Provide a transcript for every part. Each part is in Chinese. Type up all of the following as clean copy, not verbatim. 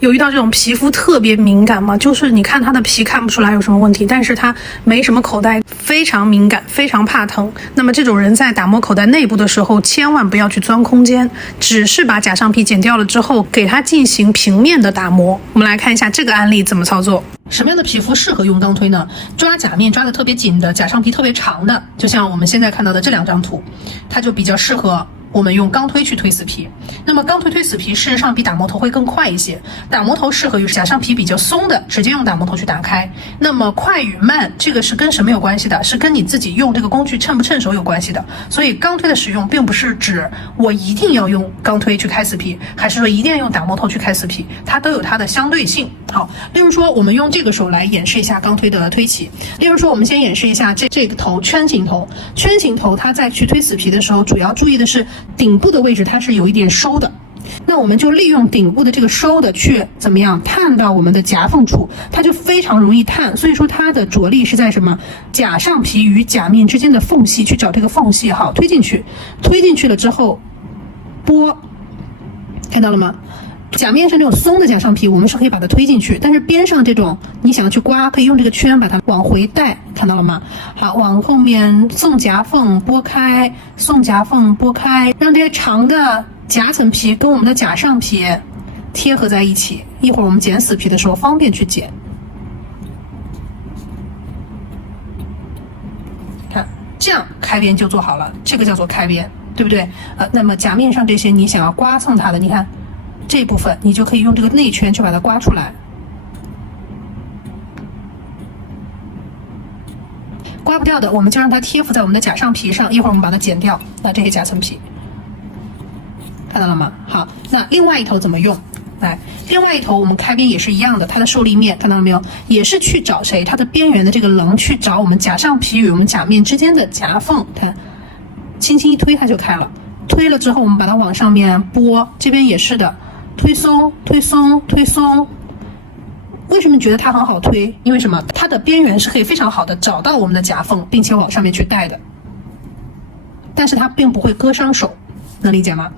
有遇到这种皮肤特别敏感吗？就是你看它的皮看不出来有什么问题，但是它没什么口袋，非常敏感，非常怕疼。那么这种人在打磨口袋内部的时候，千万不要去钻空间，只是把假上皮剪掉了之后，给它进行平面的打磨。我们来看一下这个案例怎么操作。什么样的皮肤适合用钢推呢？抓假面抓得特别紧的，假上皮特别长的，就像我们现在看到的这两张图，它就比较适合我们用钢推去推死皮。那么钢推推死皮事实上比打磨头会更快一些，打磨头适合于假上皮比较松的，直接用打磨头去打开。那么快与慢，这个是跟什么有关系的？是跟你自己用这个工具趁不趁手有关系的。所以钢推的使用并不是指我一定要用钢推去开死皮，还是说一定要用打磨头去开死皮，它都有它的相对性。好，例如说我们用这个手来演示一下钢推的推起。例如说我们先演示一下这个头，圈形头。圈形头它在去推死皮的时候，主要注意的是顶部的位置它是有一点收的，那我们就利用顶部的这个收的去怎么样探到我们的夹缝处，它就非常容易探。所以说它的着力是在什么？假上皮与假面之间的缝隙去找这个缝隙。好，推进去，推进去了之后拨，看到了吗？假面是那种松的假上皮，我们是可以把它推进去，但是边上这种你想要去刮，可以用这个圈把它往回带，看到了吗？好，往后面送夹缝拨开，送夹缝拨开，让这些长的夹层皮跟我们的假上皮贴合在一起，一会儿我们剪死皮的时候方便去剪。看，这样开边就做好了，这个叫做开边，对不对？那么假面上这些你想要刮蹭它的，你看这部分你就可以用这个内圈去把它刮出来，刮不掉的我们就让它贴附在我们的假上皮上，一会儿我们把它剪掉，那这些夹层皮看到了吗？好，那另外一头怎么用？来，另外一头我们开边也是一样的，它的受力面看到了没有？也是去找谁？它的边缘的这个棱去找我们假上皮与我们假面之间的夹缝，看，轻轻一推它就开了。推了之后我们把它往上面拨，这边也是的，推松推松推松。为什么觉得它很好推？因为什么？它的边缘是可以非常好的找到我们的夹缝，并且往上面去带的，但是它并不会割伤手，能理解吗？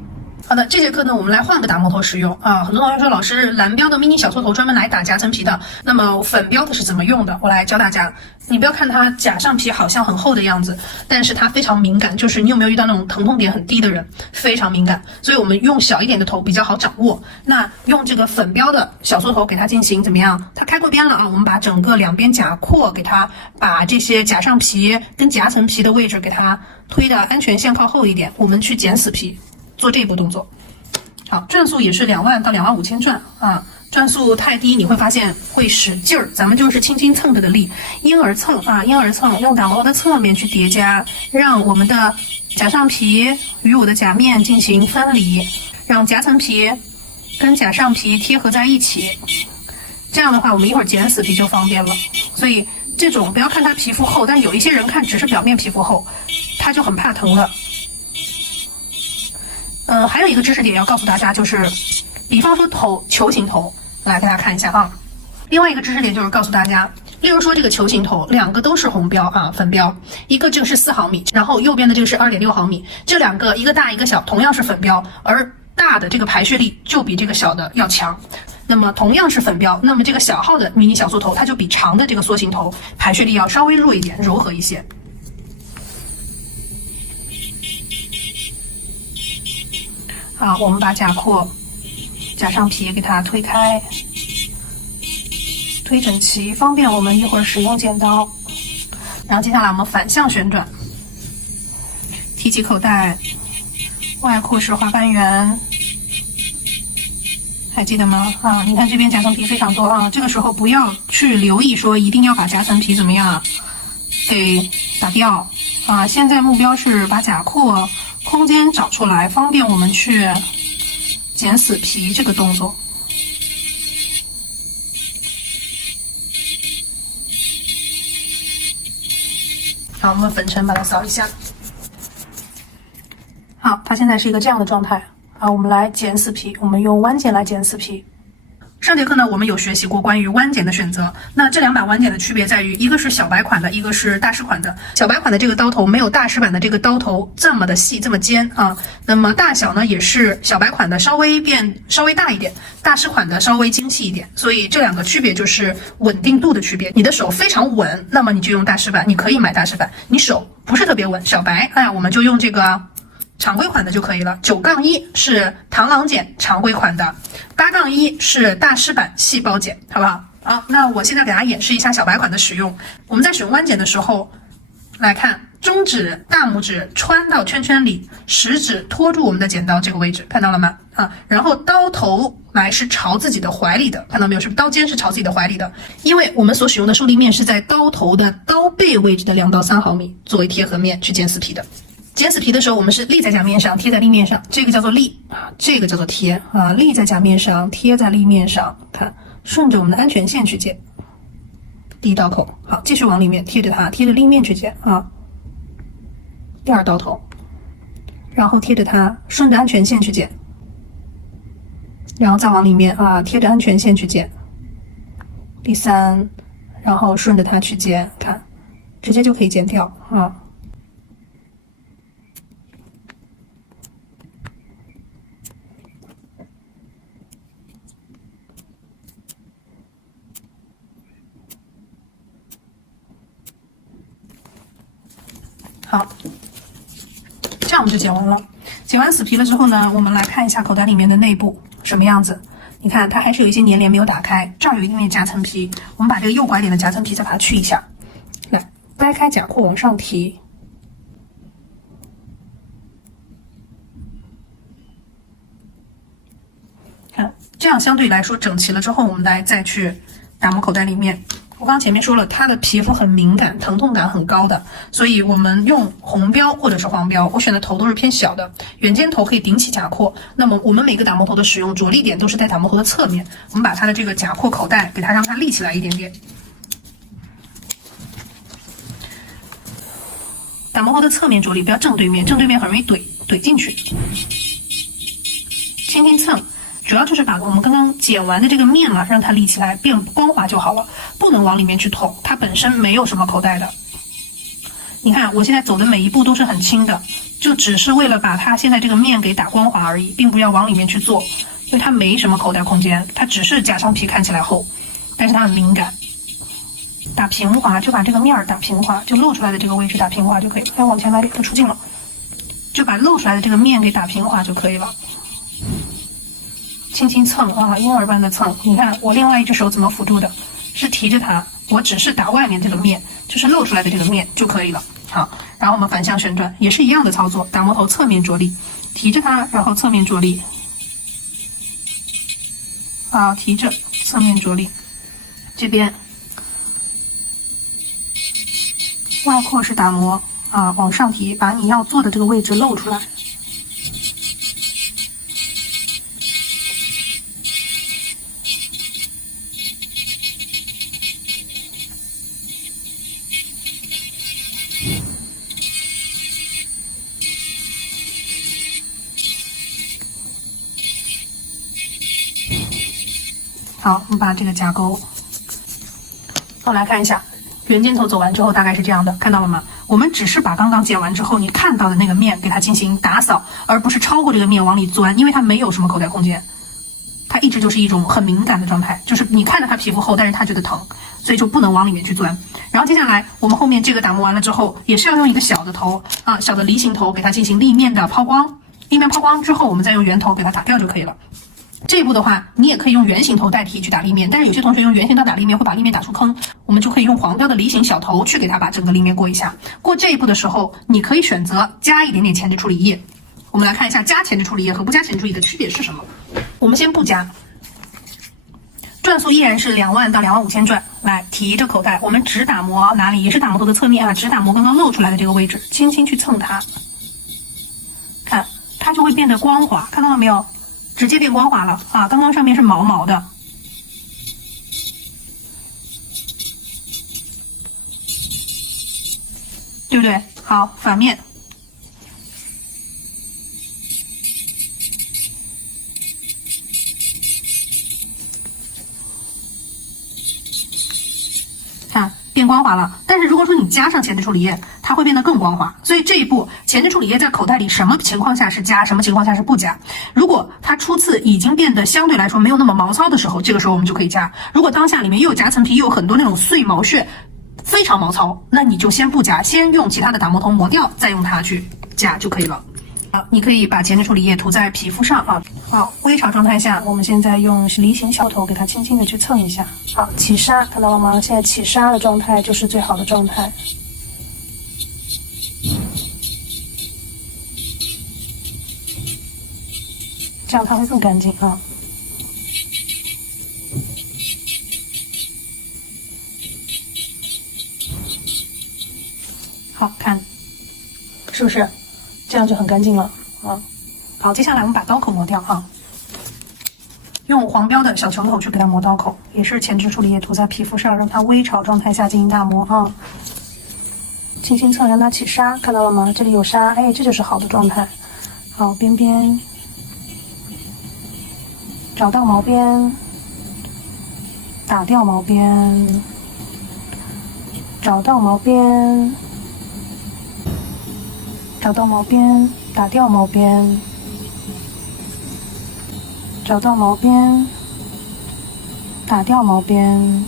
好的，这节课呢，我们来换个打磨头使用啊。很多同学说，老师，蓝标的迷你小撮头专门来打夹层皮的，那么粉标的是怎么用的？我来教大家。你不要看它假上皮好像很厚的样子，但是它非常敏感，就是你有没有遇到那种疼痛点很低的人，非常敏感，所以我们用小一点的头比较好掌握。那用这个粉标的小撮头给它进行怎么样？它开过边了啊，我们把整个两边夹括给它，把这些假上皮跟夹层皮的位置给它推的安全线靠后一点，我们去剪死皮。做这一步动作，好，转速也是2万到2万5千转啊，转速太低你会发现会使劲儿，咱们就是轻轻蹭着的力，婴儿蹭啊，婴儿蹭，用打磨头的侧面去叠加，让我们的假上皮与我的假面进行分离，让夹层皮跟假上皮贴合在一起，这样的话我们一会儿剪死皮就方便了。所以这种不要看它皮肤厚，但有一些人看只是表面皮肤厚，他就很怕疼了。还有一个知识点要告诉大家，就是比方说头球形头，来给大家看一下啊。另外一个知识点就是告诉大家，例如说这个球形头两个都是红标啊，粉标，一个这个是4毫米，然后右边的这个是2.6毫米，这两个一个大一个小，同样是粉标，而大的这个排序力就比这个小的要强。那么同样是粉标，那么这个小号的迷你小缩头它就比长的这个梭形头排序力要稍微弱一点，柔和一些。好，我们把假括、假上皮给它推开，推整齐，方便我们一会儿使用剪刀。然后接下来我们反向旋转，提起口袋，外扩式滑斑圆，还记得吗？啊，你看这边夹层皮非常多啊，这个时候不要去留意说一定要把夹层皮怎么样给打掉啊。现在目标是把假括空间找出来，方便我们去剪死皮这个动作。好，我们粉尘把它扫一下。好，它现在是一个这样的状态。好，我们来剪死皮，我们用弯剪来剪死皮。上节课呢，我们有学习过关于弯剪的选择。那这两把弯剪的区别在于，一个是小白款的，一个是大师款的。小白款的这个刀头没有大师版的这个刀头这么的细，这么尖啊。那么大小呢，也是小白款的稍微大一点，大师款的稍微精细一点。所以这两个区别就是稳定度的区别。你的手非常稳，那么你就用大师版，你可以买大师版。你手不是特别稳，小白，我们就用这个常规款的就可以了。9-1是螳螂剪常规款的，8-1是大师版细包剪，好不好？好，那我现在给大家演示一下小白款的使用。我们在使用弯剪的时候，来看中指、大拇指穿到圈圈里，食指托住我们的剪刀这个位置，看到了吗？然后刀头是朝自己的怀里的，看到没有？是不是刀尖是朝自己的怀里的？因为我们所使用的受力面是在刀头的刀背位置的2到3毫米作为贴合面去剪死皮的。剪死皮的时候，我们是立在甲面上，贴在立面上，这个叫做立这个叫做贴立在甲面上，贴在立面上，看，顺着我们的安全线去剪。第一刀口，好，继续往里面贴着它，贴着立面去剪第二刀头，然后贴着它，顺着安全线去剪，然后再往里面贴着安全线去剪。第三，然后顺着它去剪，看，直接就可以剪掉好，这样我们就剪完了。剪完死皮了之后呢，我们来看一下口袋里面的内部什么样子。你看它还是有一些粘连没有打开，这儿有一点点夹层皮，我们把这个右拐点的夹层皮再把它去一下。来，掰开夹扣往上提，看这样相对来说整齐了之后，我们来再去打磨口袋里面。我刚刚前面说了，它的皮肤很敏感，疼痛感很高的，所以我们用红标或者是黄标，我选的头都是偏小的，圆尖头可以顶起夹扣。那么我们每个打磨头的使用着力点都是在打磨头的侧面，我们把它的这个夹扣口袋给它让它立起来一点点。打磨头的侧面着力，不要正对面，正对面很容易怼进去。轻轻蹭。主要就是把我们刚刚剪完的这个面让它立起来变光滑就好了，不能往里面去捅，它本身没有什么口袋的。你看我现在走的每一步都是很轻的，就只是为了把它现在这个面给打光滑而已，并不要往里面去做，因为它没什么口袋空间，它只是夹上皮看起来厚，但是它很敏感。打平滑，就把这个面打平滑，就露出来的这个位置打平滑就可以了。往前来点，它出镜了，就把露出来的这个面给打平滑就可以了。轻轻蹭婴儿般的蹭。你看我另外一只手怎么辅助的，是提着它，我只是打外面这个面，就是露出来的这个面就可以了。好，然后我们反向旋转，也是一样的操作，打磨头侧面着力，提着它，然后侧面着力，提着侧面着力。这边外扩是打磨往上提，把你要做的这个位置露出来。好，我们把这个夹钩，我来看一下圆尖头走完之后大概是这样的，看到了吗？我们只是把刚刚剪完之后你看到的那个面给它进行打扫，而不是超过这个面往里钻，因为它没有什么口袋空间，它一直就是一种很敏感的状态，就是你看着它皮肤厚，但是它觉得疼，所以就不能往里面去钻。然后接下来我们后面这个打磨完了之后，也是要用一个小的头小的梨形头给它进行立面的抛光，立面抛光之后，我们再用圆头给它打掉就可以了。这一步的话，你也可以用圆形头代替去打立面，但是有些同学用圆形刀打立面会把立面打出坑，我们就可以用黄标的梨形小头去给它把整个立面过一下。过这一步的时候，你可以选择加一点点前置处理液。我们来看一下加前置处理液和不加前置处理的区别是什么。我们先不加，转速依然是2万到2万5千转。来，提着口袋，我们只打磨哪里？也是打磨头的侧面只打磨刚刚露出来的这个位置，轻轻去蹭它，看它就会变得光滑，看到了没有？直接变光滑了刚刚上面是毛毛的。对不对？好，反面。变光滑了。但是如果说你加上前置处理液，它会变得更光滑。所以这一步前置处理液在口袋里什么情况下是加，什么情况下是不加？如果它初次已经变得相对来说没有那么毛糙的时候，这个时候我们就可以加。如果当下里面又有夹层皮，又有很多那种碎毛屑，非常毛糙，那你就先不加，先用其他的打磨头磨掉，再用它去加就可以了。好，你可以把前置处理液涂在皮肤上啊。好，微潮状态下，我们现在用梨形小头给它轻轻的去蹭一下。好，起沙，看到了吗？现在起沙的状态就是最好的状态。这样它会更干净啊。好看，是不是？这样就很干净了啊。好，接下来我们把刀口磨掉啊。用黄标的小球头去给它磨刀口，也是前置处理液涂在皮肤上，让它微潮状态下进行打磨啊。轻轻蹭，让它起沙，看到了吗？这里有沙，哎，这就是好的状态。好，边边找到毛边，打掉毛边，找到毛边，找到毛边，打掉毛边，找到毛边，打掉毛边，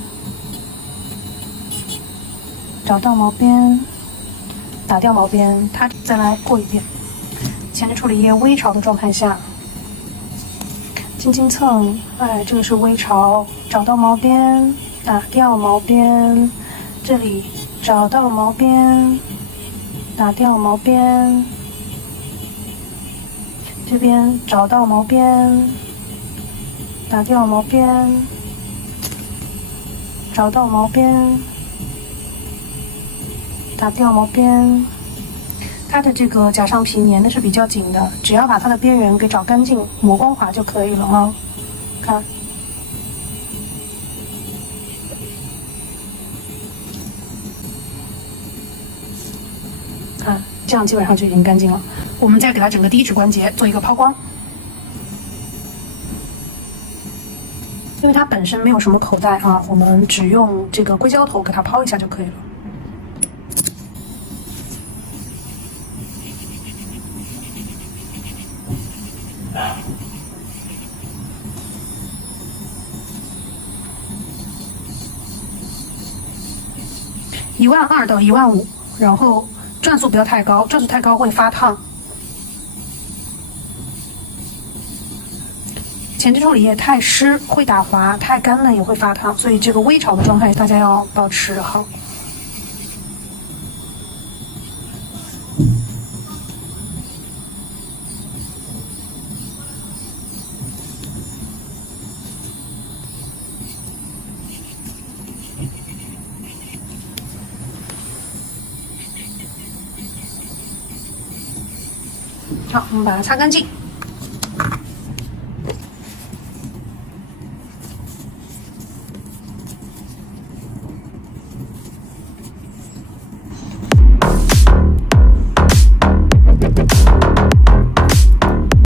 找到毛边，打掉毛边。它再来过一遍。前置处理液微潮的状态下，轻轻蹭，哎，这个是微潮，找到毛边，打掉毛边，这里找到毛边，打掉毛边，这边找到毛边，打掉毛边，找到毛边，打掉毛边。它的这个假上皮粘的是比较紧的，只要把它的边缘给找干净，磨光滑就可以了啊。看，看，这样基本上就已经干净了。我们再给它整个第一指关节做一个抛光，因为它本身没有什么口袋啊，我们只用这个硅胶头给它抛一下就可以了。12000到15000，然后转速不要太高，转速太高会发烫。前置处理液太湿会打滑，太干了也会发烫，所以这个微潮的状态大家要保持好。好，我们把它擦干净。